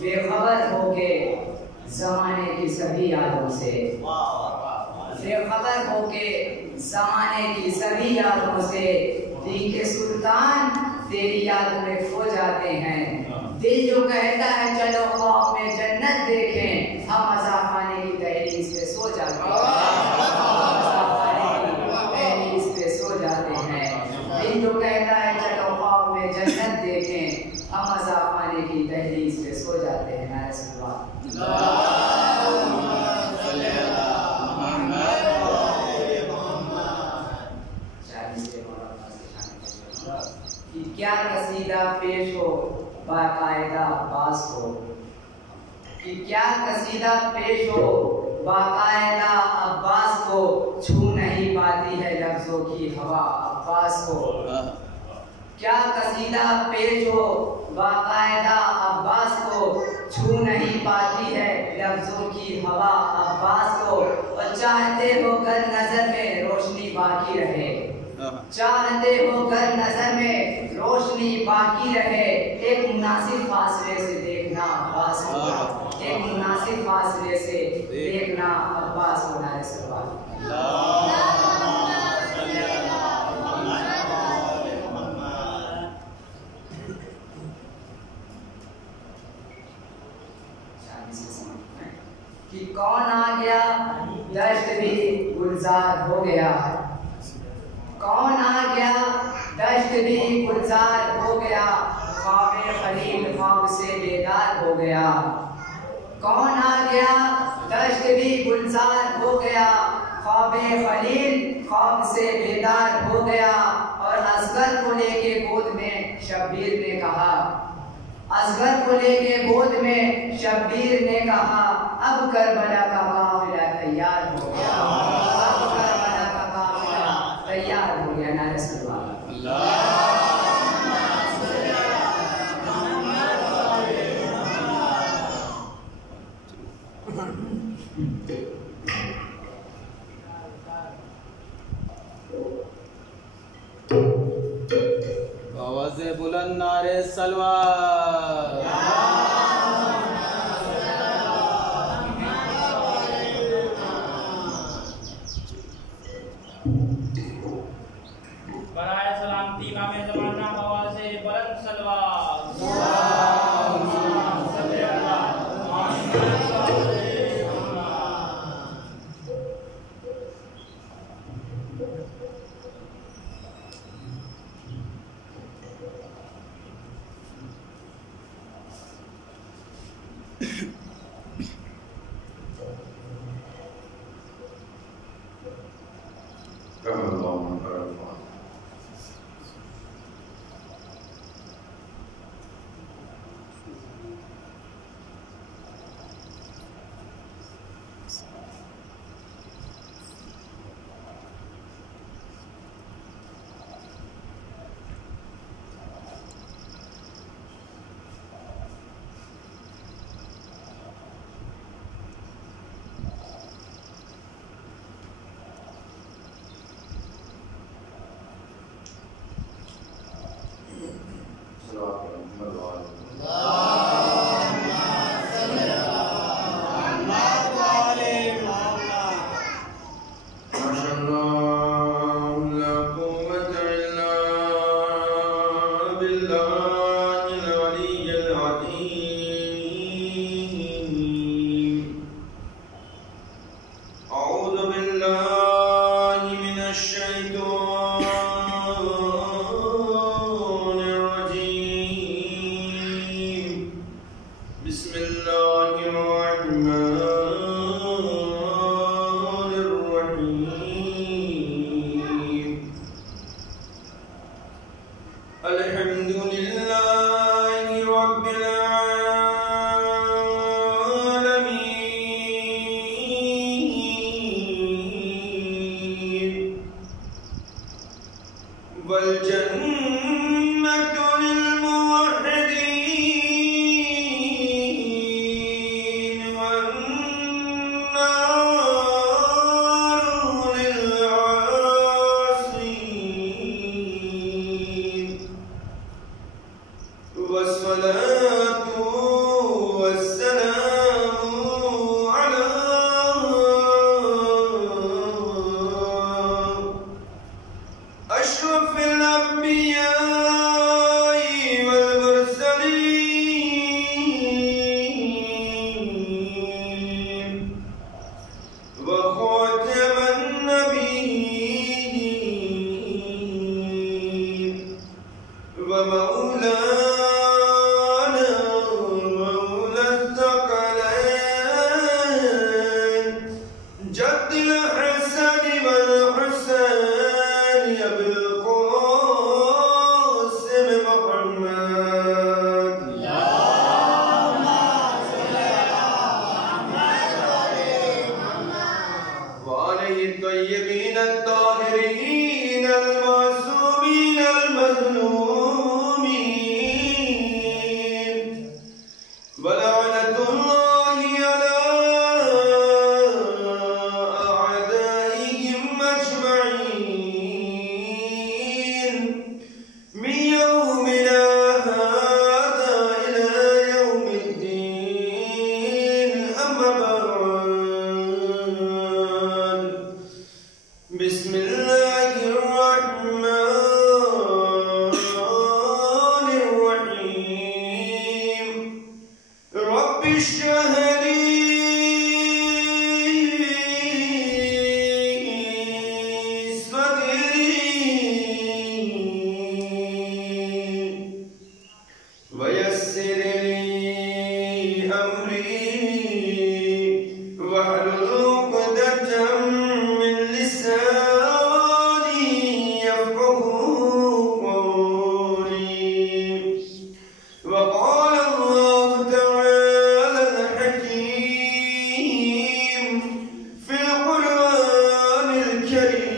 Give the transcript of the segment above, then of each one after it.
بے خبر ہو کے زمانے کی سبھی یادوں سے، بے خبر ہو کے زمانے کی سبھی یادوں سے، دل کے سلطان تیری یاد میں کھو جاتے ہیں۔ دل جو کہتا ہے چلو خواب میں جنت دیکھیں، ہم مزہ خانے کی دہلیز پہ سو جاتے ہیں، مزہ خانے کی دہلیز پہ سو جاتے ہیں۔ دل جو کہتا ہے چلو خواب میں جنت دیکھیں، ہم مزہ خانے کی دہلیز پہ سو جاتے ہیں۔ نعرہ صلوات۔ کیا قصیدہ پیش ہو باقاعدہ عباس کو، کہ کیا قصیدہ پیش ہو باقاعدہ عباس کو، چھو نہیں پاتی ہے لفظوں کی ہوا عباس کو۔ کیا قصیدہ پیش ہو باقاعدہ عباس کو، چھو نہیں پاتی ہے لفظوں کی ہوا عباس کو۔ اور چاہتے ہو گر نظر میں روشنی باقی رہے، چاہتے ہو گر نظر میں روشنی باقی رہے، ایک مناسب فاصلے سے دیکھنا عباس کو، ایک مناسب فاصلے سے دیکھنا عباس کو۔ نعرہ صلوات۔ کہ کون آ گیا دشت بھی گلزار ہو گیا، کون آ گیا دشت بھی گلزار ہو گیا، خواب خلیل خواب سے بیدار ہو گیا۔ کون آ گیا دشت بھی گلزار ہو گیا، خواب خلیل خواب سے بیدار ہو گیا۔ اور اصغر کو لے کے گود میں شبیر نے کہا، اصغر کو لے کے گود میں شبیر نے کہا، اب کربلا کا قافلہ تیار ہو گیا، اب کربلا کا قافلہ تیار ہو گیا۔ نعرہ صلوات۔ آواز بلند نعرہ صلوات۔ برائے سلامتی امام زمانہ آواز بلند صلوات۔ الحمد لله رب العالمين والجنة للموحدين والنار للعاصين والصلاة والسلام على أشرف الأنبياء والمرسلين وخاتم النبيين ومولانا مولى الثقلين جد الحسن والحسين أبي القاسم محمد وعليه الطيبين الطاهرين المعصومين المظلومين ولعنة الله على أعدائهم أجمعين من يومنا هذا إلى يوم الدين أما بعد بسم الله الرحمن الرحيم رب اشرح لي صدري ويسر لي أمري واحلل عقدة من لساني يفقهوا قولي وقال الله تعالى الحكيم في القرآن الكريم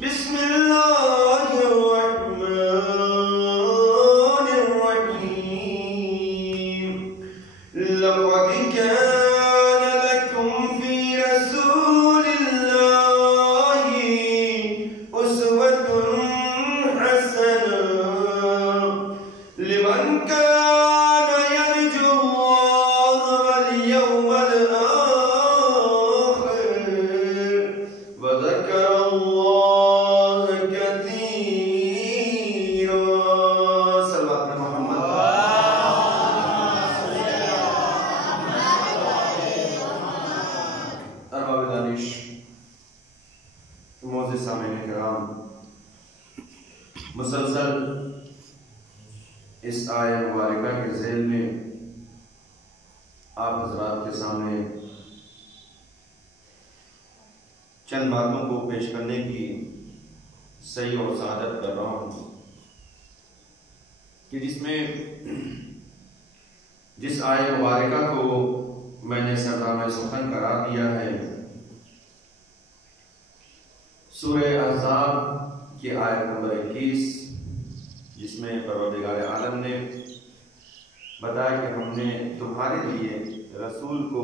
بسم الله الرحمن الرحيم لقد كان لكم في رسول الله أسوة حسنة لمن كان يرجو الله واليوم الآخر وذكر الله كثيرا صلى الله عليه محمد ارباب دانش معزز سامعین کرام مسلسل اس آیہ مبارکہ کے ذیل میں آپ حضرات کے سامنے چند باتوں کو پیش کرنے کی صحیح اور سعادت کر رہا ہوں کہ جس آیہ مبارکہ کو میں نے سرنامہ سخن قرار دیا ہے سورہ احزاب کی آیت نمبر 21 جس میں پروردگار عالم نے بتایا کہ ہم نے تمہارے لیے رسول کو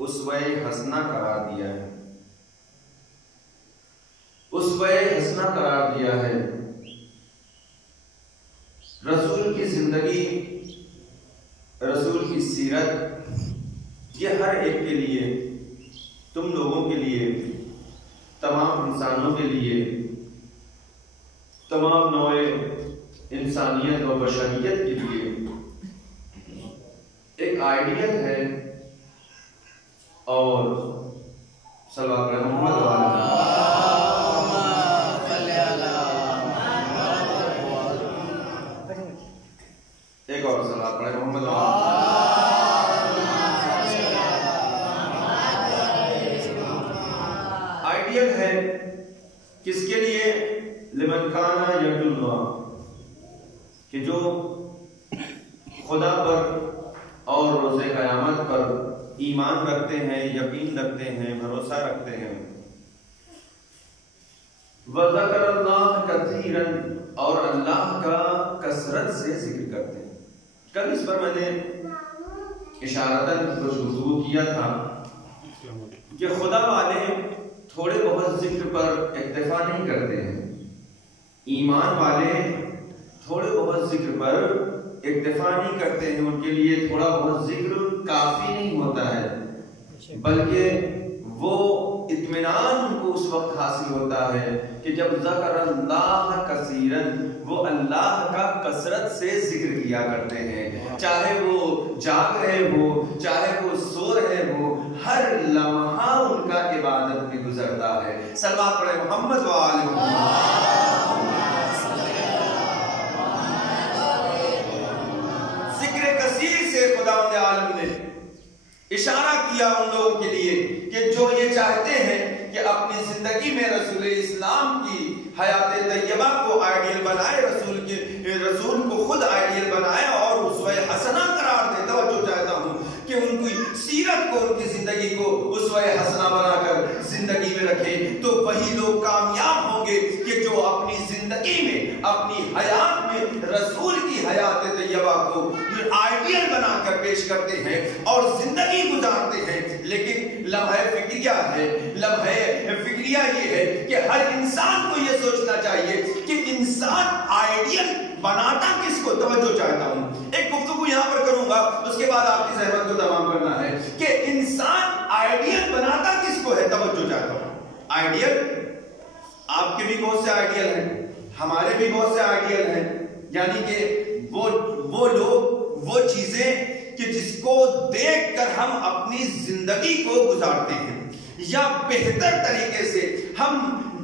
اسوہ حسنہ قرار دیا ہے اسوہ حسنہ قرار دیا ہے رسول کی زندگی رسول کی سیرت یہ ہر ایک کے لیے تم لوگوں کے لیے تمام انسانوں کے لیے تمام نوع انسانیت و بشریت کے لیے ایک آئیڈیل ہے اور صلی اللہ علیہ محمد ایک اور صلی اللہ علیہ محمد آئیڈیل ہے کس کے لیے لیے لمن کانا یرجو اللہ، کہ جو خدا پر اور روز قیامت پر ایمان رکھتے ہیں، یقین رکھتے ہیں، بھروسہ رکھتے ہیں، وذکر اللہ کثیرا، اور اللہ کا کثرت سے ذکر کرتے ہیں۔ کل اس پر میں نے اشارتاً کچھ گفتگو کیا تھا کہ خدا والے تھوڑے بہت ذکر پر اکتفا نہیں کرتے ہیں، ایمان والے تھوڑے بہت ذکر پر اکتفا نہیں کرتے ہیں، ان کے لیے تھوڑا بہت ذکر کافی نہیں ہوتا ہے، بلکہ وہ اطمینان ان کو اس وقت حاصل ہوتا ہے کہ جب ذکر اللہ کثیرن، وہ اللہ کا کثرت سے ذکر کیا کرتے ہیں، چاہے وہ جاگ رہے ہو، چاہے وہ سو رہے ہو، ہر لمحہ ان کا عبادت میں گزرتا ہے۔ صلوات پڑھیں محمد و آل محمد۔ ذکر کثیر سے خداوند عالم نے اشارہ کیا ان لوگوں کے لیے کہ جو یہ چاہتے ہیں کہ اپنی زندگی میں رسول اسلام کی حیات طیبہ کو آئیڈیل بنائے، رسول کو خود آئیڈیل بنائے اور اسوہ حسنہ قرار دے۔ توجہ چاہتا ہوں کہ ان کی سیرت کو، ان کی زندگی کو اسوہ حسنہ بنا کر زندگی میں رکھے، تو وہی لوگ کامیاب ہوں گے کہ جو اپنی زندگی میں، اپنی حیات میں رسول کی حیات طیبہ کو آئیڈیل بنا کر پیش کرتے ہیں اور زندگی گزارتے ہیں۔ لیکن لمحہ فکریہ ہے، لمحہ فکریہ یہ ہے کہ ہر انسان کو یہ سوچنا چاہیے کہ انسان آئیڈیل بناتا کس کو۔ توجہ چاہتا ہوں، ایک گفتگو یہاں پر کروں گا، اس کے بعد آپ کی زحمت کو تمام کرنا ہے کہ انسان آئیڈیل بناتا کس کو ہے۔ توجہ چاہتا ہوں، آئیڈیل آپ کے بھی بہت سے آئیڈیل ہیں، ہمارے بھی بہت سے آئیڈیل ہیں، یعنی کہ وہ لوگ، وہ چیزیں کہ جس کو دیکھ کر ہم اپنی زندگی کو گزارتے ہیں، یا بہتر طریقے سے ہم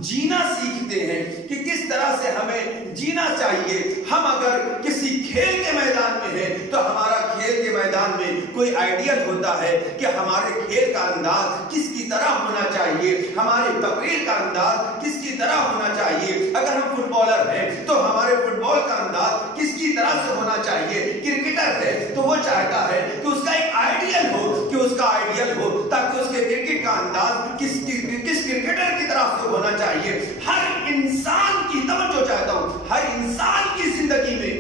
جینا سیکھتے ہیں کہ کس طرح سے ہمیں جینا چاہیے۔ ہم اگر کسی کھیل کے میدان میں ہیں تو ہمارا کھیل کے میدان میں کوئی آئیڈیل ہوتا ہے کہ ہمارے کھیل کا انداز کس کی طرح ہونا چاہیے، ہماری تقریر کا انداز کس کی طرح ہونا چاہیے۔ اگر ہم فٹ بالر ہیں تو ہمارے فٹ بال کا انداز کس کی طرح سے ہونا چاہیے۔ کرکٹر ہے تو وہ چاہتا ہے کہ اس کا ایک آئیڈیل ہو، کہ اس کا آئیڈیل ہو تاکہ اس کے کرکٹ کا انداز کس کرکٹر کی طرف سے ہونا چاہیے۔ ہر انسان کی، توجہ چاہتا ہوں، ہر انسان کی زندگی میں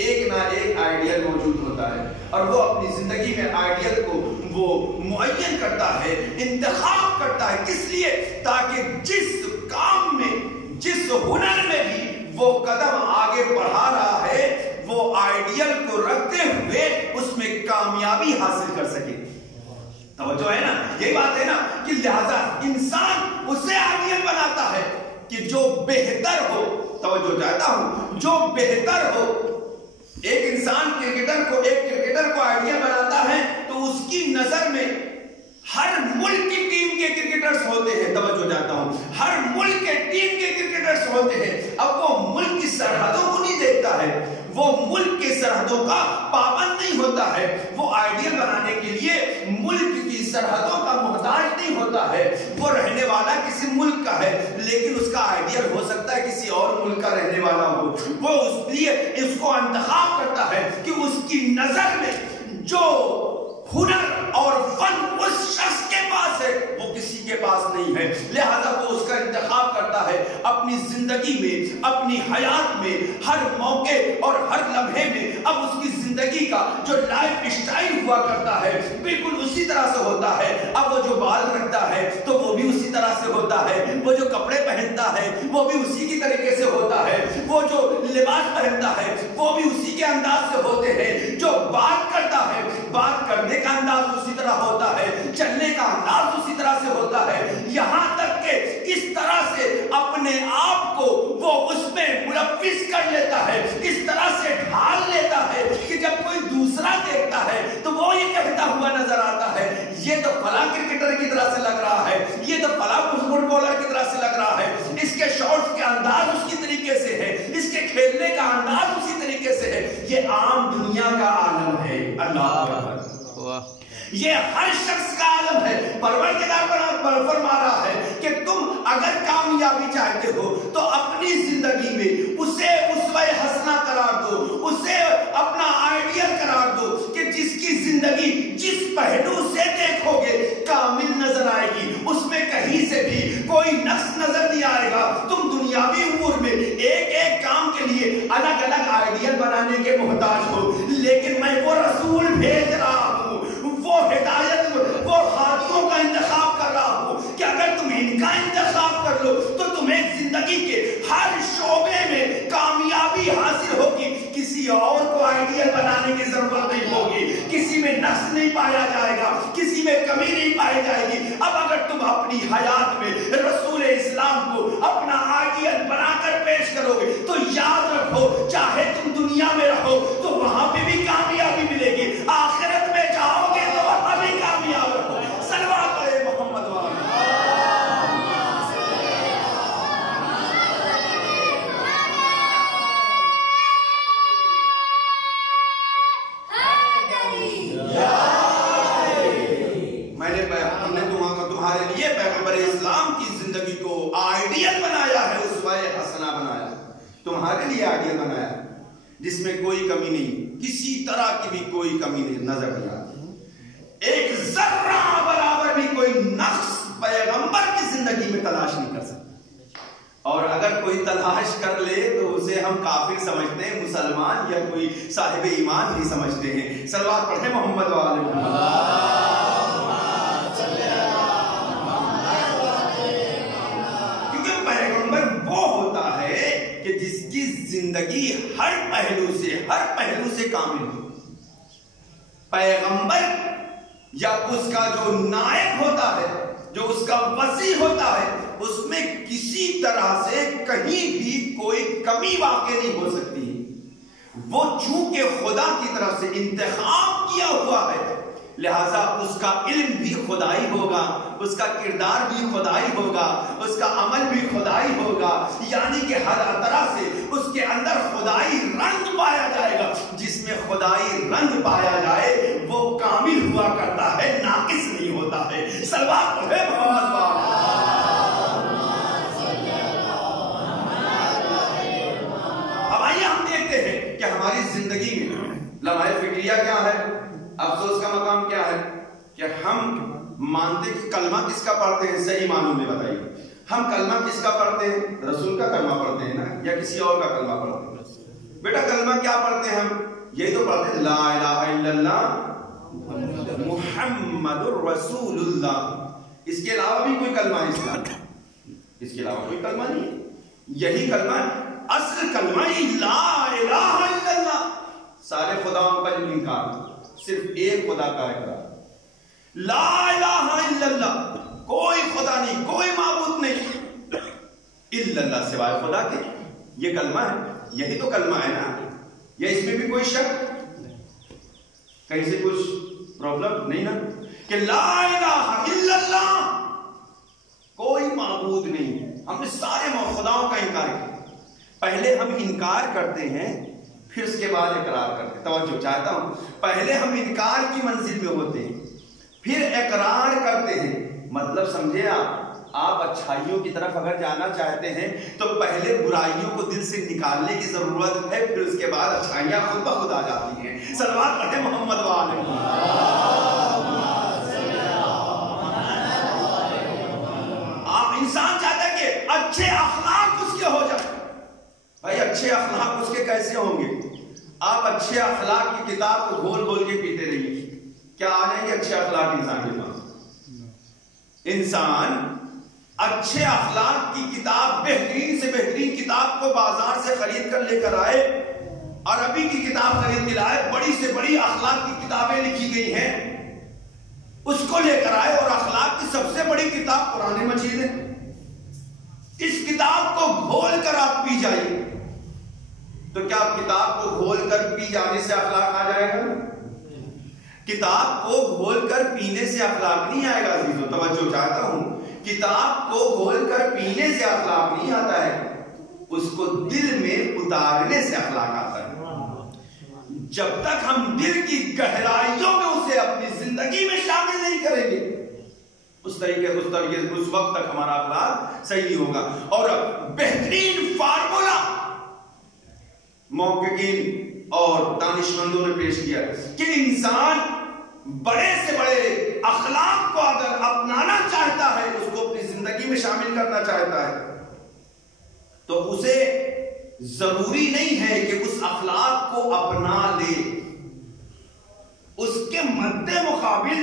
ایک نہ ایک آئیڈیل موجود ہوتا ہے اور وہ اپنی زندگی میں آئیڈیل کو وہ معین کرتا ہے، انتخاب کرتا ہے۔ کس لیے؟ تاکہ جس کام میں، جس ہنر میں بھی وہ قدم آگے بڑھا رہا ہے، وہ آئیڈیل کو رکھتے ہوئے اس میں کامیابی حاصل کر سکے۔ توجہ ہے نا، یہ بات ہے نا کہ لہذا انسان اسے آئیڈیل بناتا ہے کہ جو بہتر ہو۔ توجہ چاہتا ہوں، جو بہتر ہو۔ ایک انسان ایک کرکٹر کو آئیڈیل بناتا ہے تو اس کی نظر میں ہر ملک کی ٹیم کے کرکٹرز ہوتے ہیں۔ توجہ چاہتا ہوں، ہر ملک کے ٹیم کے کرکٹرز ہوتے ہیں۔ اب وہ ملک کی سرحدوں کو نہیں دیکھتا ہے، وہ ملک کے سرحدوں کا پابند نہیں ہوتا ہے، وہ آئیڈیل بنانے کے لیے ملک کی سرحدوں کا محتاج نہیں ہوتا ہے۔ وہ رہنے والا کسی ملک کا ہے لیکن اس کا آئیڈیل ہو سکتا ہے کسی اور ملک کا رہنے والا ہو۔ وہ اس لیے اس کو انتخاب کرتا ہے کہ اس کی نظر میں جو ہنر اور فن اس شخص کے پاس ہے وہ کسی کے پاس نہیں ہے، لہذا وہ اس کا انتخاب کرتا ہے اپنی زندگی میں، اپنی حیات میں، ہر موقع اور ہر لمحے میں۔ اب اس کی زندگی کا جو لائف سٹائل ہوا کرتا ہے بالکل اسی طرح سے ہوتا ہے۔ اب وہ جو بال رکھتا ہے تو وہ بھی اسی طرح سے ہوتا ہے، وہ جو کپڑے پہنتا ہے وہ بھی اسی کی طریقے سے ہوتا ہے، وہ جو لباس پہنتا ہے وہ بھی اسی کے انداز سے ہوتے ہیں، جو بات کرتا ہے بات کرنے کا انداز اسی طرح ہوتا ہے، چلنے کا انداز اسی طرح سے ہوتا ہے، یہاں تک کہ اس طرح سے اپنے آپ کو وہ اس میں ملوث کر لیتا ہے، اس طرح سے ڈھال لیتا ہے کہ جب کوئی دوسرا دیکھتا ہے تو وہ یہ کہتا ہوا نظر آتا ہے یہ تو فلاں کرکٹر کی طرح سے لگ رہا ہے، یہ تو فلاں فٹ بالر کی طرح سے لگ رہا ہے، اس کے شارٹس کے انداز اس کی طریقے سے ہے، اس کے کھیلنے کا انداز اسی طریقے سے ہے۔ یہ عام دنیا کا عالم ہے۔ اللہ یہ ہر شخص کا عالم ہے. پروردگار فرما رہا ہے کہ تم اگر کامیابی چاہتے ہو تو اپنی زندگی میں اسے اسوہ حسنہ قرار دو, اسے اپنا آئیڈیل قرار دو کہ جس کی زندگی جس پہلو سے دیکھو گے کامل نظر آئے گی, اس میں کہیں سے بھی کوئی نقص نظر نہیں آئے گا. تم دنیاوی امور میں ایک ایک کام کے لیے الگ الگ آئیڈیل بنانے کے محتاج ہو, لیکن میں وہ رسول بھیج رہا ہوں, وہ ہدایت, وہ ہادیوں کا انتخاب کر رہا ہوں کہ اگر تم ان کا انتخاب کر لو تو تمہیں زندگی کے ہر شعبے میں کامیابی حاصل ہوگی. کسی اور کو آئیڈیل بنانے کی ضرورت نہیں ہوگی, کسی میں نقص نہیں پایا جائے گا, کسی میں کمی نہیں پائی جائے گی. اب اگر تم اپنی حیات میں رسول اسلام کو اپنا آئیڈیل بنا کر پیش کرو گے تو یاد رکھو, چاہے تم دنیا میں رہو تو وہاں پہ بھی کامیابی ملے گی, آخرت میں جاؤ گے تو وہاں بھی کامیاب رہو. صلوات علی محمد تمہارے لیے پیغمبر اسلام کی زندگی کو آئیڈیل بنایا ہے, اسوہ حسنہ بنایا, تمہارے لیے آئیڈیل بنایا جس میں کوئی کمی نہیں, کسی طرح کی بھی کوئی کمی نہیں نظر نہیں آتی, ایک ذرہ برابر بھی کوئی نقص پیغمبر کی زندگی میں تلاش نہیں کر سکتے. اور اگر کوئی تلاش کر لے تو اسے ہم کافر سمجھتے ہیں, مسلمان یا کوئی صاحب ایمان نہیں سمجھتے ہیں. صلوات پڑھیں محمد وآل محمد. جس کی زندگی ہر پہلو سے کامل ہو. پیغمبر یا اس کا جو نائب ہوتا ہے, جو اس کا وصی ہوتا ہے, اس میں کسی طرح سے کہیں بھی کوئی کمی واقع نہیں ہو سکتی. وہ چونکہ خدا کی طرف سے انتخاب کیا ہوا ہے, لہذا اس کا علم بھی خدائی ہوگا, اس کا کردار بھی خدائی ہوگا, اس کا عمل بھی خدائی ہوگا, یعنی کہ ہر طرح سے اس کے اندر خدائی رنگ پایا جائے گا. جس میں خدائی رنگ پایا جائے وہ کامل ہوا کرتا ہے, ناقص نہیں ہوتا ہے. صلوات پڑھیں محمد وآل. اب آئیے ہم دیکھتے ہیں کہ ہماری زندگی میں لمحہ فکریہ کیا ہے, افسوس کا مقام کیا ہے کہ ہم مانتے کہ کلمہ کس کا پڑھتے ہیں. صحیح معنوں میں بتائیے, ہم کلمہ کس کا پڑھتے ہیں؟ رسول کا کلمہ پڑھتے ہیں نا, یا کسی اور کا کلمہ پڑھتے ہیں؟ بیٹا کلمہ کیا پڑھتے ہیں ہم؟ یہ تو پڑھتے ہیں لا الہ الا اللہ محمد الرسول اللہ. اس کے علاوہ بھی کوئی کلمہ ہے اسلام؟ اس کے علاوہ کوئی کلمہ نہیں ہے. یہی کلمہ اصل کلمہ لا الہ الا اللہ. سارے خداؤں کا جو انکار, صرف ایک خدا کا اقرار. لا الہ الا اللہ, کوئی خدا نہیں, کوئی معبود نہیں الا اللہ, سوائے خدا کے. یہ کلمہ ہے, یہی تو کلمہ ہے نا. یا اس میں بھی کوئی شک, کہیں سے کچھ پرابلم نہیں نا, کہ لا الہ الا اللہ, کوئی معبود نہیں. ہم نے سارے خداؤں کا انکار کیا. پہلے ہم انکار کرتے ہیں, پھر اس کے بعد اقرار کرتے ہیں. توجہ چاہتا ہوں, پہلے ہم انکار کی منزل میں ہوتے ہیں, پھر اقرار کرتے ہیں. مطلب سمجھے آپ اچھائیوں کی طرف اگر جانا چاہتے ہیں تو پہلے برائیوں کو دل سے نکالنے کی ضرورت ہے, پھر اس کے بعد اچھائیاں خود بخود آ جاتی ہیں. صلوات پڑھیں محمد وآل محمد. آپ انسان چاہتا ہے کہ اچھے اخلاق اس کے ہو جائیں. بھائی اچھے اخلاق اس کے کیسے ہوں گے؟ آپ اچھے اخلاق کی کتاب کو گھول گھول کے پیتے رہیے, کیا آ جائیں گے اچھے اخلاق انسان کے پاس؟ انسان اچھے اخلاق کی کتاب, بہترین سے بہترین کتاب کو بازار سے خرید کر لے کر آئے, عربی کی کتاب خرید کے لائے, بڑی سے بڑی اخلاق کی کتابیں لکھی گئی ہیں, اس کو لے کر آئے. اور اخلاق کی سب سے بڑی کتاب قرآن مجید ہے. اس کتاب کو گھول کر آپ پی جائیے, تو کیا کتاب کو گھول کر پی جانے سے اخلاق آ جائے گا؟ کتاب کو گھول کر پینے سے اخلاق نہیں آئے گا. عزیزو توجہ چاہتا ہوں, کتاب کو گھول کر پینے سے اخلاق نہیں آتا ہے, اس کو دل میں اتارنے سے اخلاق آتا ہے. جب تک ہم دل کی گہرائیوں میں اسے اپنی زندگی زندگی میں شامل نہیں کریں گے اس وقت تک ہمارا اخلاق صحیح نہیں ہوگا. اور بہترین فارمولا محققین اور دانشمندوں نے پیش کیا کہ انسان بڑے سے بڑے اخلاق کو اگر اپنانا چاہتا ہے, اس کو اپنی زندگی میں شامل کرنا چاہتا ہے, تو اسے ضروری نہیں ہے کہ اس اخلاق کو اپنا لے. اس کے مد مقابل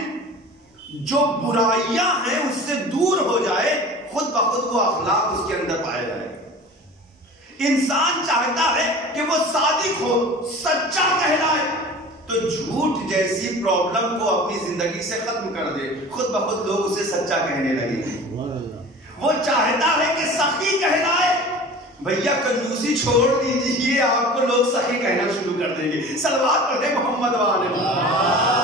جو برائیاں ہیں اس سے دور ہو جائے, خود بخود وہ اخلاق اس کے اندر پائے جائے. انسان چاہتا ہے کہ وہ صادق ہو, سچا کہلائے, تو جھوٹ جیسی پرابلم کو اپنی زندگی سے ختم کر دے, خود بخود لوگ اسے سچا کہنے لگے. وہ چاہتا ہے کہ سخی کہلائے, بھیا کنجوسی چھوڑ دیجیے, آپ کو لوگ سخی کہنا شروع کر دیں گے. صلوات پڑھیں محمد والے بھائی.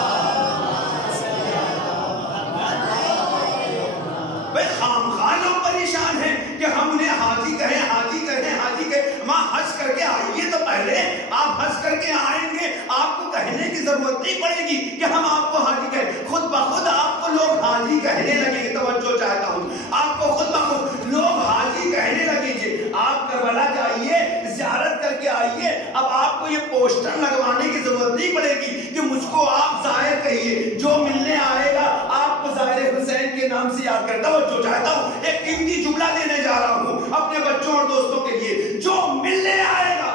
خامخواہ لوگ پریشان ہیں کہ ہم انہیں حاجی کہیں, حاجی کہیں, حاجی کہیں. ماں حج کر کے آئیے تو پہلے آپ حج کر کے آئیں گے, آپ کو کہنے کی ضرورت نہیں پڑے گی کہ ہم آپ کو حاجی کہیں. خود بخود آپ کو لوگ حاجی کہنے لگیں گے. توجہ چاہتا ہوں, آپ کو خود بخود لوگ حاجی کہنے لگیں گے. آپ کربلا جائیے, زیارت کر کے آئیے, اب آپ کو یہ پوسٹر لگوانے کی ضرورت نہیں پڑے گی کہ مجھ کو آپ ظاہر کہیے. جو ملنے آئے گا آپ کو ظاہر حسین کے نام سے یاد کرتا ہوں. جو چاہتا ہوں ایک قیمتی جملہ دینے جا رہا ہوں اپنے بچوں اور دوستوں کے لیے. جو ملنے آئے گا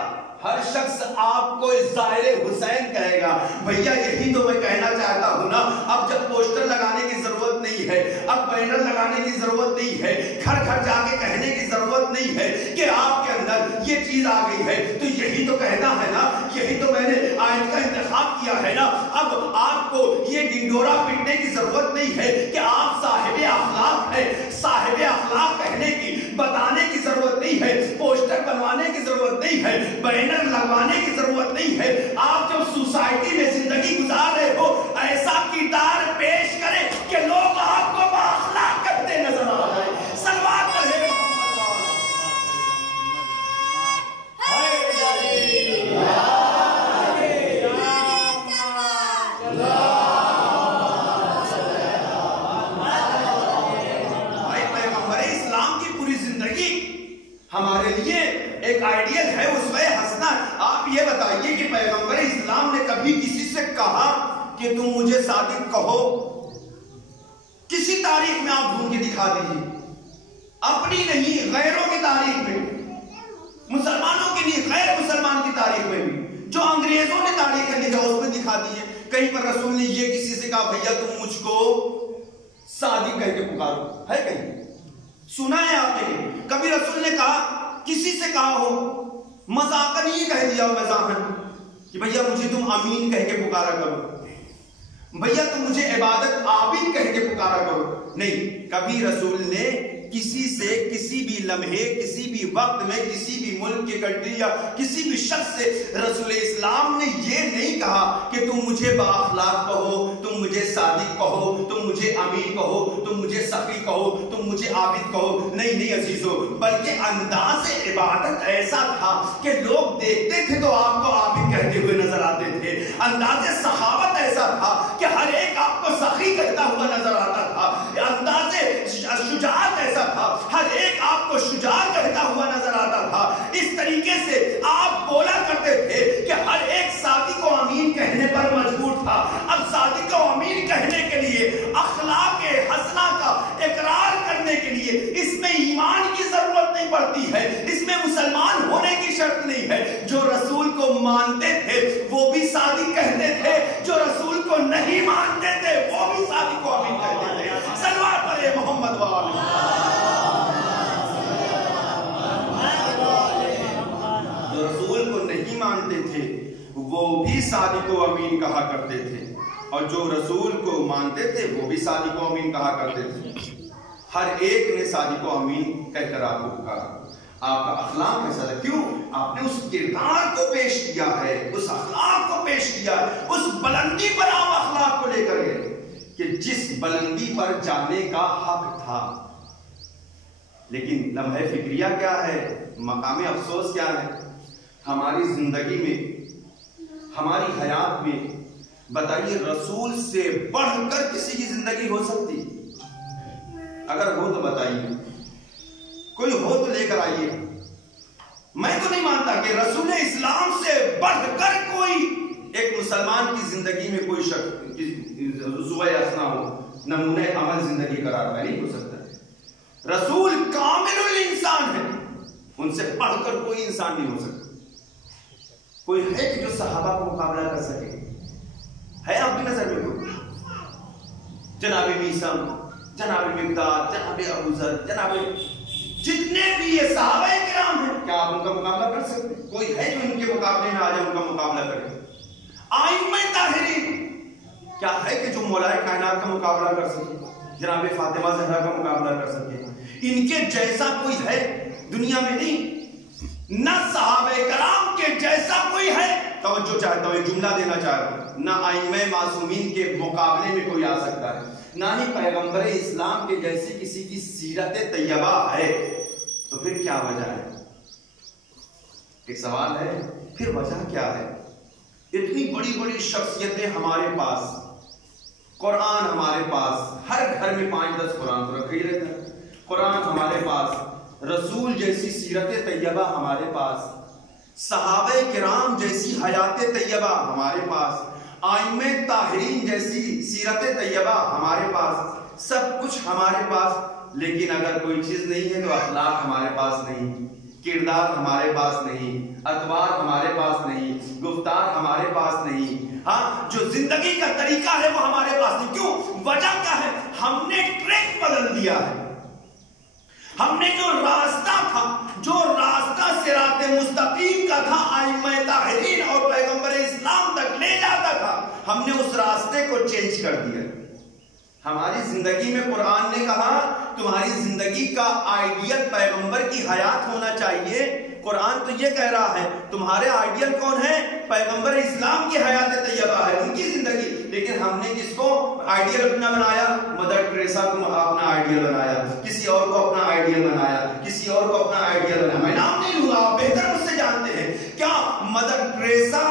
ہر شخص آپ کو ظاہر حسین کہے گا. بھیا یہی تو میں کہنا چاہتا ہوں نا. اب جب پوسٹر لگانے کی ضرورت نہیں ہے, اب بینر لگانے کی ضرورت نہیں ہے, گھر گھر جا کے کہنے کی ضرورت نہیں ہے کہ آپ کے اندر یہ چیز آ گئی ہے, تو یہی تو کہنا ہے نا, یہی تو میں نے آیت کا انتخاب کیا ہے نا. اب آپ کو یہ ڈنڈورا پیٹنے کی ضرورت نہیں ہے کہ آپ صاحب اخلاق ہیں. صاحب اخلاق کہنے کی, بتانے کی ضرورت نہیں ہے, پوسٹر بنوانے کی ضرورت نہیں ہے, بینر لگوانے کی ضرورت نہیں ہے. آپ جب سوسائٹی میں زندگی گزار رہے ہو, ایسا کردار پیش کریں کہ لوگ آپ کو بااخلاق کرتے نظر آ جائیں. صلوات پڑھیں. ہمارے لیے ایک آئیڈیل ہے, اس پہ ہنسنا. آپ یہ بتائیے کہ پیغمبر اسلام نے کبھی کسی سے کہا کہ تم مجھے صادق کہو؟ کسی تاریخ میں آپ ڈھونڈ کے دکھا دیجیے, اپنی نہیں غیروں کی تاریخ میں, مسلمانوں کے لیے غیر مسلمان کی تاریخ میں بھی, جو انگریزوں نے تاریخ لکھا اس میں دکھا دیجیے. کہیں پر رسول نے یہ کسی سے کہا بھیا تم مجھ کو صادق کہہ کے پکارو؟ ہے کہیں سنا ہے آپ نے کبھی رسول نے کہا, کسی سے کہا ہو مذاقن یہ کہہ دیا ہو مزاحن کہ بھیا مجھے تم امین کہہ کے پکارا کرو, بھیا تم مجھے عبادت عابد کہہ کے پکارا کرو؟ نہیں. کبھی رسول نے کسی سے کسی بھی لمحے, کسی بھی وقت میں, کسی بھی ملک کی کنٹری یا کسی بھی شخص سے رسول اسلام نے یہ نہیں کہا کہ تم مجھے بااخلاق کہو, تم مجھے صادق کہو, تم مجھے امین کہو, تم مجھے سخی کہو, تم مجھے عابد کہو. نہیں نہیں عزیزو, بلکہ انداز عبادت ایسا تھا کہ لوگ دیکھتے تھے تو آپ کو عابد کہتے ہوئے نظر آتے تھے. انداز سخاوت ایسا تھا کہ ہر ایک آپ کو سخی کہتا ہوا نظر آتا تھا. انداز شجاعت ایسا تھا, ہر ایک آپ کو شجاع کہتا ہوا نظر آتا تھا. اس طریقے سے آپ بولا کرتے تھے کہ ہر ایک صادق و امین کہنے پر مجبور تھا. اب صادق و امین کہنے کے لیے, اخلاق حسنہ کا اقرار کرنے کے لیے اس میں ایمان کی ضرورت نہیں پڑتی ہے, اس میں مسلمان ہونے کی شرط نہیں ہے. جو رسول کو مانتے تھے وہ بھی صادق کہتے تھے, جو رسول کو نہیں مانتے تھے وہ بھی صادق و امین کہتے تھے. صلوات پڑھیں محمد والے. جو رسول کو نہیں مانتے تھے وہ بھی صادق و امین کہا کرتے تھے, اور جو رسول کو مانتے تھے وہ بھی صادق و امین کہا کرتے تھے. ہر ایک نے صادق و امین کہہ کر آپ کو پکارا. آپ کا اخلاق ایسا تھا, کیوں؟ آپ نے اس کردار کو پیش کیا ہے, اس اخلاق کو پیش کیا ہے, اس بلندی پر آپ اخلاق کو لے کر گئے کہ جس بلندی پر جانے کا حق تھا. لیکن لمحہ فکریہ کیا ہے, مقام افسوس کیا ہے؟ ہماری زندگی میں, ہماری حیات میں بتائیے رسول سے بڑھ کر کسی کی زندگی ہو سکتی؟ اگر ہو تو بتائیے، کوئی ہو تو لے کر آئیے۔ میں تو نہیں مانتا کہ رسول اسلام سے بڑھ کر کوئی ایک مسلمان کی زندگی میں کوئی شخص زوئے اسنا ہو، نمونہ عمل زندگی قرار پائے، نہیں ہو سکتا۔ رسول کامل الانسان ہے، ان سے بڑھ کر کوئی انسان نہیں ہو سکتا۔ کوئی ہے کہ جو صحابہ کو مقابلہ کر سکے؟ ہے آپ کی نظر میں کوئی؟ جناب میثم، جناب مقداد، جناب ابو ذر، جناب جتنے بھی یہ صحابہ کرام ہیں، کیا آپ ان کا مقابلہ کر سکتے؟ کوئی ہے جو ان کے مقابلے میں آ جائے، ان کا مقابلہ کرے؟ ائمہ طاہرین، کیا ہے کہ جو مولائے کائنات کا مقابلہ کر سکے، جناب فاطمہ زہرا کا مقابلہ کر سکے؟ ان کے جیسا کوئی ہے دنیا میں؟ نہیں۔ نہ صحابہ کرام کے جیسا کوئی ہے، توجہ چاہتا ہوں، ایک جملہ دینا چاہتا ہوں، نہ ائمہ معصومین کے مقابلے میں کوئی آ سکتا ہے، نہ ہی پیغمبر اسلام کے جیسی کسی کی سیرت طیبہ ہے۔ تو پھر کیا وجہ ہے؟ ایک سوال ہے، پھر وجہ کیا ہے؟ اتنی بڑی بڑی شخصیتیں ہمارے پاس، قرآن ہمارے پاس، ہر گھر میں 5-10 قرآن تو رکھا ہی رہتا ہے، قرآن ہمارے پاس، رسول جیسی سیرت طیبہ ہمارے پاس، صحابہ کرام جیسی حیات طیبہ ہمارے پاس، ائمہ طاہرین جیسی سیرت طیبہ ہمارے پاس، سب کچھ ہمارے پاس، لیکن اگر کوئی چیز نہیں ہے تو اخلاق ہمارے پاس نہیں، کردار ہمارے پاس نہیں، اطوار ہمارے پاس نہیں، گفتار ہمارے پاس نہیں، ہاں جو زندگی کا طریقہ ہے وہ ہمارے پاس نہیں۔ کیوں؟ وجہ کیا ہے؟ ہم نے ٹریک بدل دیا ہے۔ ہم نے جو راستہ تھا، جو راستہ صراط مستقیم کا تھا، ائمہ طاہرین اور پیغمبر اسلام تک لے جاتا تھا، ہم نے اس راستے کو چینج کر دیا۔ ہماری زندگی میں قرآن نے کہا تمہاری زندگی کا آئیڈیل پیغمبر کی حیات ہونا چاہیے۔ قرآن تو یہ کہہ رہا ہے تمہارے آئیڈیل کون ہے؟ پیغمبر اسلام کی حیات طیبہ ہے، ان کی زندگی۔ لیکن ہم نے کس کو آئیڈیل اپنا بنایا؟ مدر ٹریسا کو اپنا آئیڈیل بنایا، کسی اور کو اپنا آئیڈیل بنایا، کسی اور کو اپنا آئیڈیل بنایا۔ میں نام نہیں لوں گا، آپ بہتر مجھ سے جانتے ہیں۔ کیا مدر ٹریسا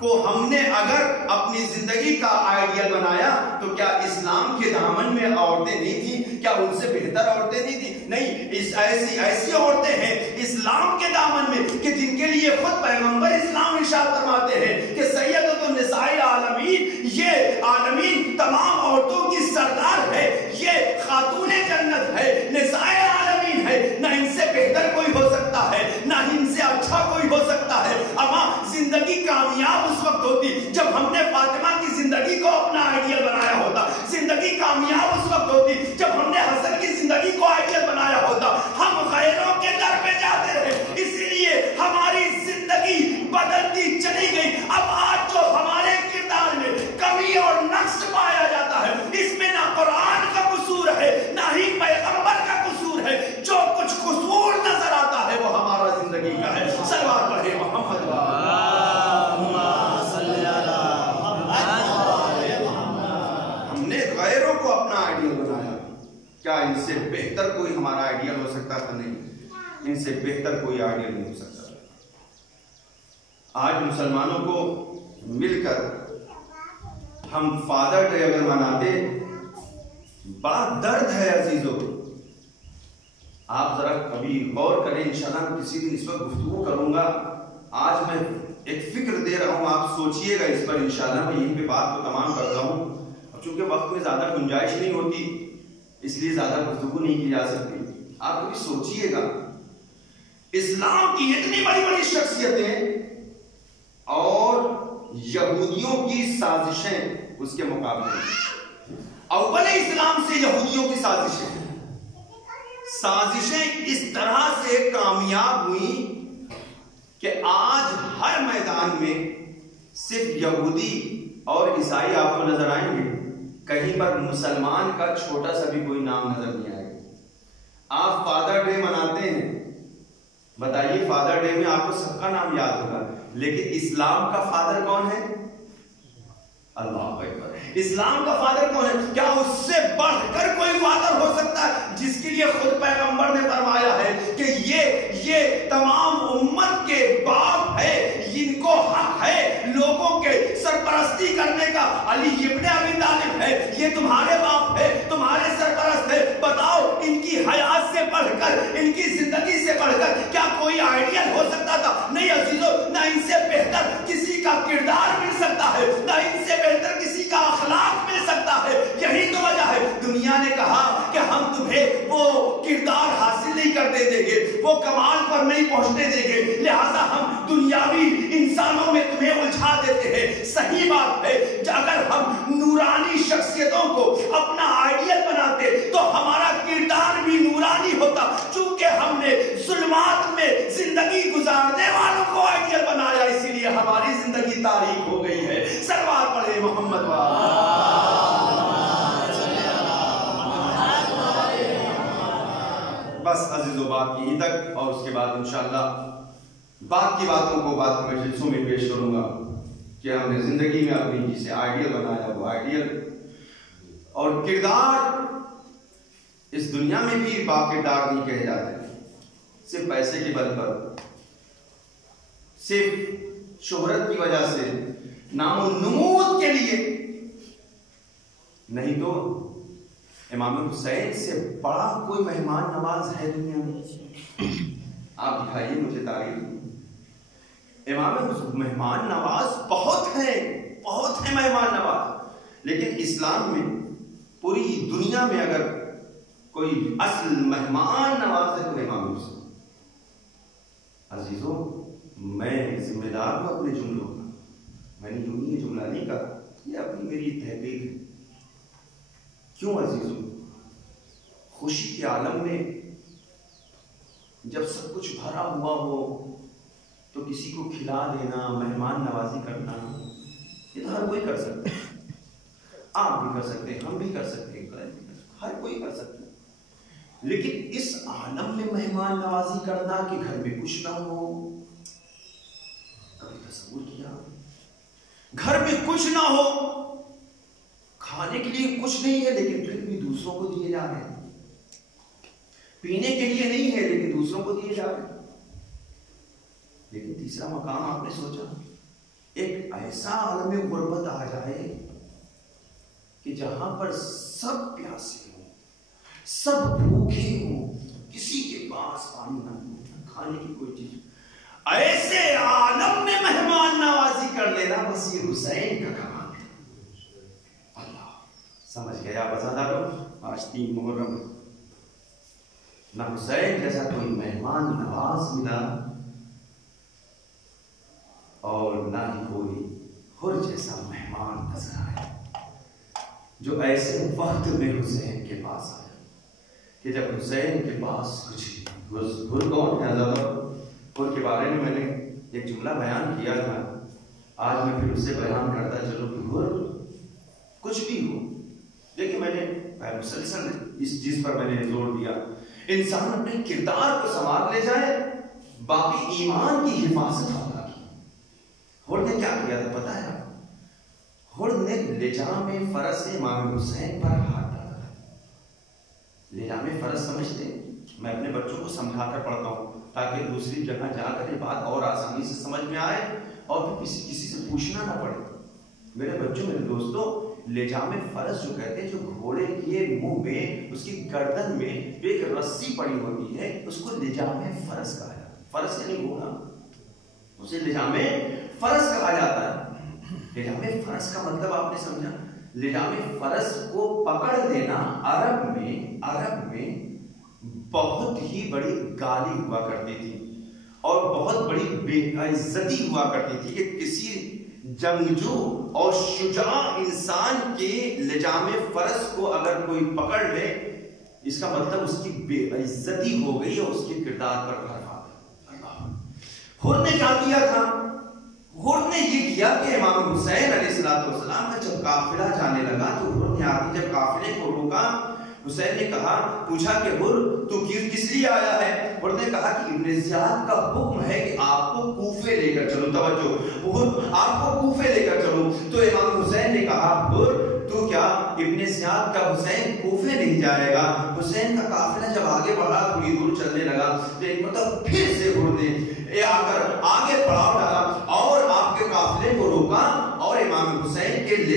کو ہم نے اگر اپنی زندگی کا آئیڈیل بنایا تو کیا اسلام کے دامن میں عورتیں نہیں تھیں؟ کیا ان سے بہتر عورتیں نہیں تھیں؟ نہیں، ایسی عورتیں ہیں اسلام کے دامن میں کہ جن کے لیے خود پیغمبر اسلام ارشاد فرماتے ہیں کہ سیدۃ النساء العالمین، یہ عالمین تمام عورتوں کی سردار ہے، یہ خاتون جنت ہے، نساء العالمین ہے، نہ ان سے بہتر کوئی ہو سکتا ہے، نہ ان سے اچھا کوئی ہو سکتا ہے۔ اما زندگی کامیاب اس وقت ہوتی جب ہم نے فاطمہ کی زندگی کو اپنا آئیڈیل بنایا ہوتا، زندگی کامیاب اس وقت ہوتی جب ہم نے حسن کی زندگی کو آئیڈیل بنایا ہوتا۔ ہم غیروں کے در پہ جاتے رہے، اسی لیے ہماری زندگی بدلتی چلی گئی۔ اب آج جو ہمارے کردار میں کمی اور نقص پایا جاتا ہے، اس میں نہ قرآن کا قصور ہے نہ ہی پیغمبر کا قصور ہے، جو کچھ قصور نظر آتا ہے وہ ہمارا زندگی کا ہے۔ صلوات پڑھے محمد غیروں کو اپنا آئیڈیل بنایا۔ کیا ان سے بہتر کوئی ہمارا آئیڈیل ہو سکتا تھا؟ نہیں، ان سے بہتر کوئی آئیڈیل نہیں ہو سکتا۔ آج مسلمانوں کو مل کر ہم فادر ڈے اگر مناتے، بڑا درد ہے عزیزوں۔ آپ ذرا کبھی غور کریں، انشاءاللہ میں کسی دن اس پر گفتگو کروں گا۔ آج میں ایک فکر دے رہا ہوں، آپ سوچئے گا اس پر، انشاءاللہ میں یہیں پہ بات کو تمام کرتا ہوں۔ چونکہ وقت میں زیادہ گنجائش نہیں ہوتی، اس لیے زیادہ گفتگو نہیں کی جا سکتی۔ آپ کبھی سوچئے گا، اسلام کی اتنی بڑی بڑی شخصیتیں اور یہودیوں کی سازشیں اس کے مقابلے میں۔ اول اسلام سے یہودیوں کی سازشیں اس طرح سے کامیاب ہوئی کہ آج ہر میدان میں صرف یہودی اور عیسائی آپ کو نظر آئیں گے، کہیں پر مسلمان کا چھوٹا سا بھی کوئی نام نظر نہیں آئے گا۔ آپ فادر ڈے مناتے ہیں، بتائیے فادر ڈے میں آپ کو سب کا نام یاد ہوگا، لیکن اسلام کا فادر کون ہے؟ اللہ اکبر۔ اسلام کا فادر کون ہے؟ کیا اس سے بڑھ کر کوئی فادر ہو سکتا ہے جس کے لیے خود پیغمبر نے فرمایا ہے کہ یہ تمام امت کے باپ ہے، ان کو حق ہے لوگوں کے سرپرستی کرنے کا، کیا علی ابن ابی طالب ہے, یہ تمہارے باپ ہے, تمہارے سرپرست ہے, بتاؤ ان کی حیات سے بڑھ کر, ان کی زندگی سے بڑھ کر کیا کوئی آئیڈیل ہو سکتا تھا؟ نہیں عزیزو, نہ ان سے بہتر کسی کا کردار مل سکتا ہے, نہ ان سے بہتر کسی کا اخلاق مل سکتا ہے. یہی تو وجہ ہے دنیا نے کہا کہ ہم تمہیں وہ کردار حاصل نہیں کرنے دیں گے, وہ کمال پر نہیں پہنچنے دیں گے, لہذا ہم دنیاوی انسانوں میں تمہیں الجھا دیتے ہیں. صحیح بات ہے, اگر ہم نورانی شخصیتوں کو اپنا آئیڈیل بناتے تو ہمارا کردار بھی نورانی ہوتا. چونکہ ہم نے ظلمات میں زندگی گزارنے والوں کو آئیڈیل بنایا, اسی لیے ہماری زندگی تاریک ہو گئی ہے. سلوات پڑھے محمد بس عزیزو, بات یہیں تک, اور اس کے بعد انشاءاللہ بعد کی باتوں کو بعد کے مجلسوں میں پیش کروں گا کہ ہم نے زندگی میں اپنی جسے آئیڈیل بنایا وہ آئیڈیل اور کردار اس دنیا میں بھی باکردار نہیں کہے جاتے, صرف پیسے کے بل پر, صرف شہرت کی وجہ سے, نام و نمود کے لیے نہیں. تو امام حسین سے بڑا کوئی مہمان نواز ہے دنیا میں؟ آپ دکھائیے مجھے تاریخ. امام مہمان نواز بہت ہیں, بہت ہیں مہمان نواز, لیکن اسلام میں پوری دنیا میں اگر کوئی اصل مہمان نواز ہے تو امام حسین. عزیزو, میں ذمہ دار ہوں اپنے جملوں کا, میں نے یوں یہ جملہ نہیں کہا, یہ اپنی میری تحقیق ہے. کیوں عزیزو؟ خوشی کے عالم میں جب سب کچھ بھرا ہوا ہو تو کسی کو کھلا دینا, مہمان نوازی کرنا, یہ تو ہر کوئی کر سکتا ہے. آپ بھی کر سکتے ہیں, ہم بھی کر سکتے ہیں, ہر کوئی کر سکتا ہے. لیکن اس عالم میں مہمان نوازی کرنا کہ گھر میں کچھ نہ ہو, کبھی تصور کیا؟ گھر میں کچھ نہ ہو, کھانے کے لیے کچھ نہیں ہے لیکن پھر بھی دوسروں کو دیے جا رہے ہیں, پینے کے لیے نہیں ہے لیکن دوسروں کو دیے جا رہے ہیں. لیکن تیسرا مقام آپ نے سوچا, ایک ایسا عالم غربت آ جائے کہ جہاں پر سب پیاسے ہوں, سب بھوکے ہوں, کسی کے پاس پانی نہ ہو, کھانے کی کوئی چیز, ایسے عالم میں مہمان نوازی کر لینا بس یہ حسین کا کمال ہے. اللہ سمجھ گیا وزادارو, آج 3 محرم, نہ حسین جیسا کوئی مہمان نواز ملا اور نہ ہی کوئی حر جیسا مہمان نظر آیا جو ایسے وقت میں حسین کے پاس آیا کہ جب حسین کے پاس کچھ حر کون ہے؟ حر کے بارے میں نے ایک جملہ بیان کیا تھا, آج میں پھر اسے بیان کرتا چلو کہ حر کچھ بھی ہو, لیکن میں نے مسلسل اس چیز پر میں نے زور دیا, انسان اپنے کردار کو سنبھال لے جائے, باقی ایمان کی حفاظت ہوگا. حر نے کیا کیا تھا پتہ ہے؟ حر نے لجام فرس امام حسین پر ہاتھ ڈالا تھا. لجام فرس سمجھتے, میں اپنے بچوں کو سمجھا کر پڑھتا ہوں تاکہ دوسری جگہ جا کر یہ بات اور آسانی سے سمجھ میں آئے اور پھر کسی سے پوچھنا نہ پڑے. میرے بچوں, میرے دوستوں, لجام فرس جو کہتے ہیں, جو گھوڑے کے منہ میں, اس کی گردن میں ایک رسی پڑی ہوتی ہے, اس کو لجام فرس کہا جاتا ہے. فرس یعنی گھوڑا, اسے لجام فرس کہا جاتا ہے. لجام فرس کا مطلب آپ نے سمجھا؟ لجام فرس کو پکڑ دینا عرب میں بہت ہی بڑی گالی ہوا کرتی تھی اور بہت بڑی بے عزتی ہوا کرتی تھی کہ کسی جنگجو اور شجاع انسان کے لجام فرس کو اگر کوئی پکڑ لے, اس کا مطلب اس کی بے عزتی ہو گئی اور اس کے کردار پر حرف آ گیا. حر نے کیا کیا تھا؟ حر نے یہ کیا کہ امام حسین علیہ السلام کا جب قافلہ جانے لگا تو حر نے آگے جب قافلے کو روکا, حسین نے کہا, پوچھا کہ حر تو کس لیے آیا ہے؟ حر نے کہا کہ ابن زیاد کا حکم ہے کہ آپ کو کوفے لے کر چلو. توجہ, حر آپ کو کوفے لے کر چلو. تو امام حسین نے کہا, حر تو کیا ابن زیاد کا حسین کوفے نہیں جائے گا؟ حسین کا قافلہ جب آگے بڑھا, تھوڑی دور چلنے لگا تو ایک مطلب پھر سے حر نے آ کر آگے پڑاؤ ڈالا اور آپ کے قافلے کو روکا اور امام حسین کے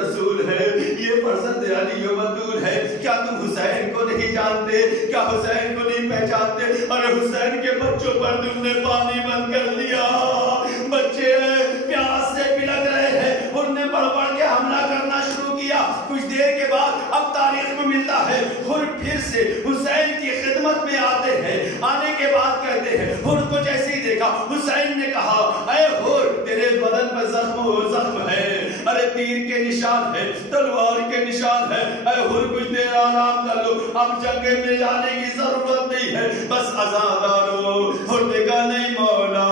رسول ہے، یہ فرزند علی و بطول ہے، کیا تم حسین کو نہیں جانتے؟ کیا حسین کو نہیں پہچانتے؟ ارے حسین کے بچوں پر تم نے پانی بند کر دیا، بچے پیاس سے پلک رہے ہیں، انہوں نے بڑھ بڑھ کے حملہ کرنا شروع کیا۔ کچھ دیر کے بعد اب تاریخ میں ملتا ہے پھر سے حسین کی خدمت میں آتے ہیں، آنے کے بعد کہتے ہیں کو جیسے ہی دیکھا حسین نے کہا اے حور تیرے بدن پر زخم ہے، ارے تیر کے نشان ہے، تلوار کے نشان ہے، اے حور کچھ دیر آرام کر لو، اب جنگ میں جانے کی ضرورت نہیں ہے، بس آزادارو۔ حور نے کہا نہیں مولا،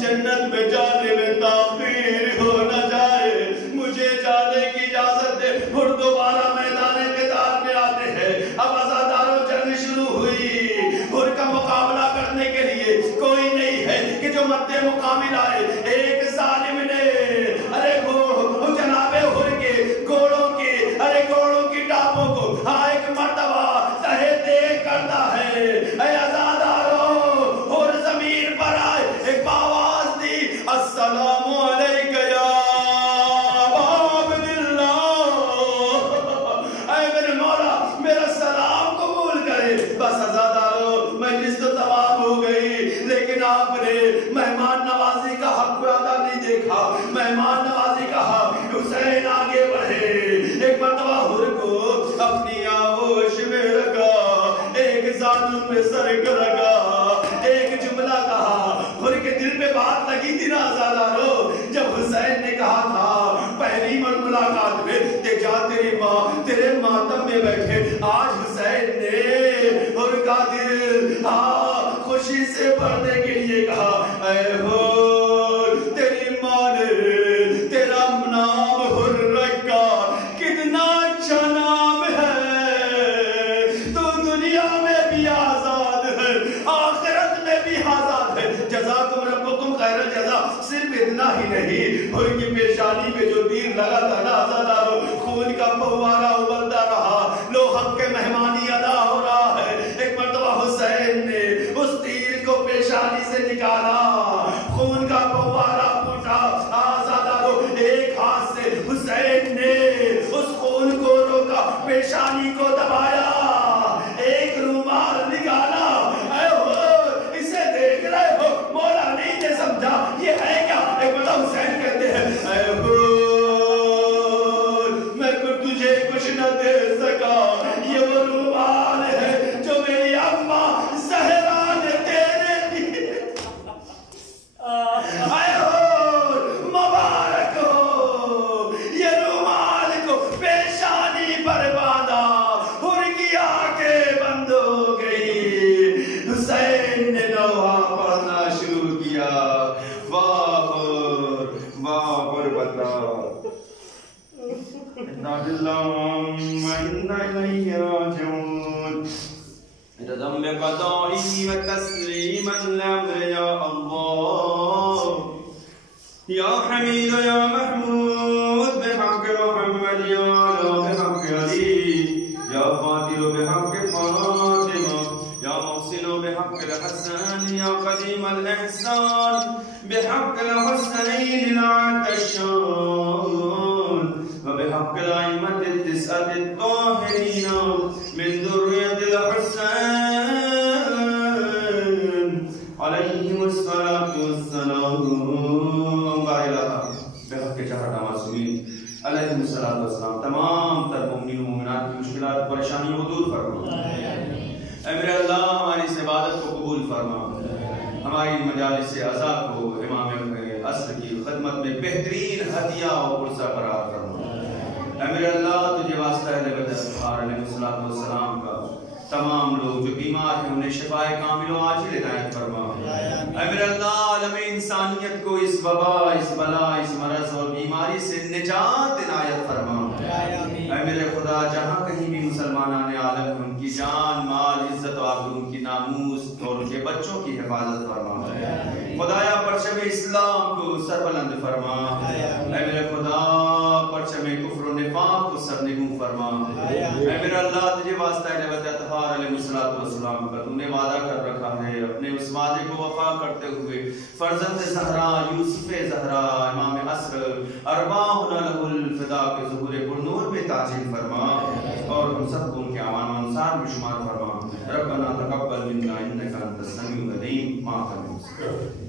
جنت میں جانے میں تاخیر ہو نہ جائے، مجھے جانے کی اجازت دے۔ حور دوبارہ میدان قتال میں آتے ہیں، اب آزادارو جنگ شروع ہوئی، حور کا مقابلہ کرنے کے لیے کوئی نہیں ہے کہ جو مد مقابل آئے۔ ایک ظالم نے ارے جناب حور کے گھوڑوں کی ٹاپوں کو ایک مرتبہ تہے دیکھ کرتا ہے، اے آزادارو حور زمین پر آئے، ایک آواز دی السلام علیکہ یا عبد اللہ، اے میرے مولا میرا سلام قبول کرے۔ بس آزادارو مجلس تو تمام ہو گئی، لیکن آپ نے مہمان نوازی کا حق ادا نہیں دیکھا، مہمان نوازی کا حق۔ حسین آگے بڑھے، ایک مرتبہ حور کو اپنی آغوش میں رکھا، ایک زانوں میں سر رکھا، ایک جملہ کہا۔ حور کے دل میں بات لگی تھی نا آزادارو، جب حسین نے کہا تھا پہلی ملاقات میں تیری ماں تیرے ماتم میں بیٹھے، آج حسین نے حور کا دل خوشی سے بھرنے کے لیے کہا اے حور تیری ماں نے تیرا نام حور رکھا، کتنا اچھا نام ہے، تو دنیا میں بھی آزاد ہے، آخرت میں بھی آزاد ہے، جزاکم ربکم خیر الجزا۔ صرف اتنا ہی نہیں، حور کی پیشانی میں جو تیر لگا تھا نا آزادارو، خون کا فوارہ ابلتا رہا، لو حق کے مہمانی ادا ہو رہا ہے۔ ایک مرتبہ حسین نے اس تیر کو پیشانی سے نکالا، خون کا فوارہ پھوٹا، آزادارو ایک ہاتھ سے حسین نے اس خون کو روکا، پیشانی کو دبایا، ایک رومال نکالا۔ اے حور اسے دیکھ رہے ہو، مولا نہیں نے سمجھا یہ ہے کیا؟ ایک بڑا حسین کہتے ہیں اے حور میں تجھے کچھ نہ دے سکا، یہ وہ رومال ہے جو میری اماں زہرا نے تیرے دی۔ اے حور مبارک ہو، یہ رومال کو پیشانی پر باندھا، حور کی آنکھیں بند ہو گئی۔ حسین نے نوحہ پڑھنا شروع کیا، واہ حور واہ غربتا، انا للہ و انا الیہ راجعون۔ ردم قضائی و تسلیما لامر یا اللہ، یا حمید یا محمود بحق محمد یا علا بحق علی، یا فاطر بحق فاطمہ، یا محسن بحق الحسن، یا قدیم الاحسان بحق الحسنین العطشان، وبحق الأئمة التسعة الطاهرين من ذرية الحسين عليهم الصلاة والسلام، بحق جہر معصومین علیہم الصلاۃ والسلام۔ تمام تر مومنین و مومنات کی مشکلات پریشانیوں کو دور فرما، اے میرے اللہ ہماری اس عبادت کو قبول فرما، ہماری مجالس عزا کو امام عصر کی خدمت میں بہترین ہدیہ و پرسہ قرار فرما۔ اے میرے اللہ تجھے واسطہ اہل بیت اطہار علیہ الصلوۃ والسلام کا تمام لوگ جو بیمار ہیں انہیں شفائے کامل و عاجل عنایت فرما۔ اے میرے اللہ عالم انسانیت کو اس وبا، اس بلا، اس مرض اور بیماری سے نجات عنایت فرما۔ اے میرے خدا جہاں کہیں بھی مسلمانان عالم ان کی جان مال عزت و آبرو، ان کی ناموس اور ان کے بچوں کی حفاظت فرما۔ خدایا پرچم اسلام کو سربلند فرما، اے میرے خدا پرچم کفر و نفاق کو سرنگوں فرما۔ اے میرا اللہ تجھے واسطہ اہل بیت اطہار علیہ الصلوۃ والسلام کا تو نے وعدہ کر رکھا ہے، اپنے اس وعدے کو وفا کرتے ہوئے فرزند زہرا یوسف زہرا امام عصر ارواحنا لہ ابتدا کے ظہور پرنور میں تاجیل فرما اور ہم سب کو ان کے اعوان و انصار میں شمار فرما. ربنا تقبل منا انك انت السميع العليم.